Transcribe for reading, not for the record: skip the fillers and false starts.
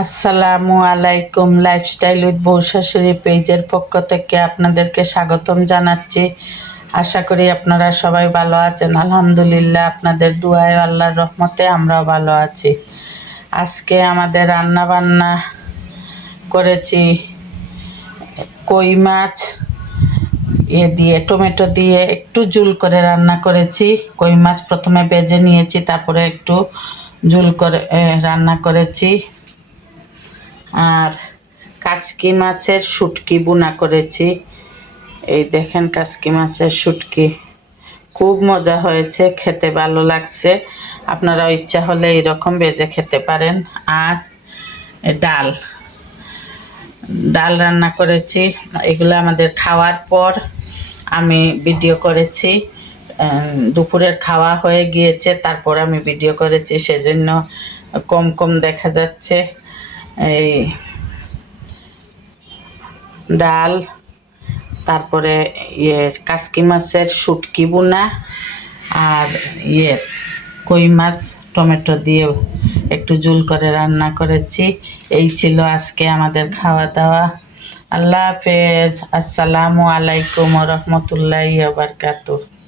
আসসালামু আলাইকুম। Lifestyle with বউ শাশুড়ি পেজের পক্ষ থেকে আপনাদেরকে স্বাগতম জানাচ্ছি। আশা করি আপনারা সবাই ভালো আছেন। আলহামদুলিল্লাহ, আপনাদের দুয়ায় আল্লাহর রহমতে আমরাও ভালো আছি। আজকে আমাদের রান্না বান্না করেছি কই মাছ দিয়ে টমেটো দিয়ে একটু ঝুল করে রান্না করেছি। কই মাছ প্রথমে ভেজে নিয়েছি, তারপরে একটু ঝুল করে রান্না করেছি। আর কাচকি মাছের শুটকি বোনা করেছি। এই দেখেন, কাচকি মাছের শুটকি খুব মজা হয়েছে, খেতে ভালো লাগছে। আপনারা ইচ্ছা হলে এরকম ভেজে খেতে পারেন। আর ডাল ডাল রান্না করেছি। এগুলো আমাদের খাওয়ার পর আমি ভিডিও করেছি। দুপুরের খাওয়া হয়ে গিয়েছে, তারপর আমি ভিডিও করেছি, সেজন্য কম কম দেখা যাচ্ছে। এই ডাল, তারপরে কাচকি মাছের শুটকি বোনা, আর কই মাছ টমেটো দিয়ে একটু ঝোল করে রান্না করেছি। এই ছিল আজকে আমাদের খাওয়া দাওয়া। আল্লাহ হাফেজ। আসসালামু আলাইকুম ওয়া রাহমাতুল্লাহি ওয়া বারাকাতুহু।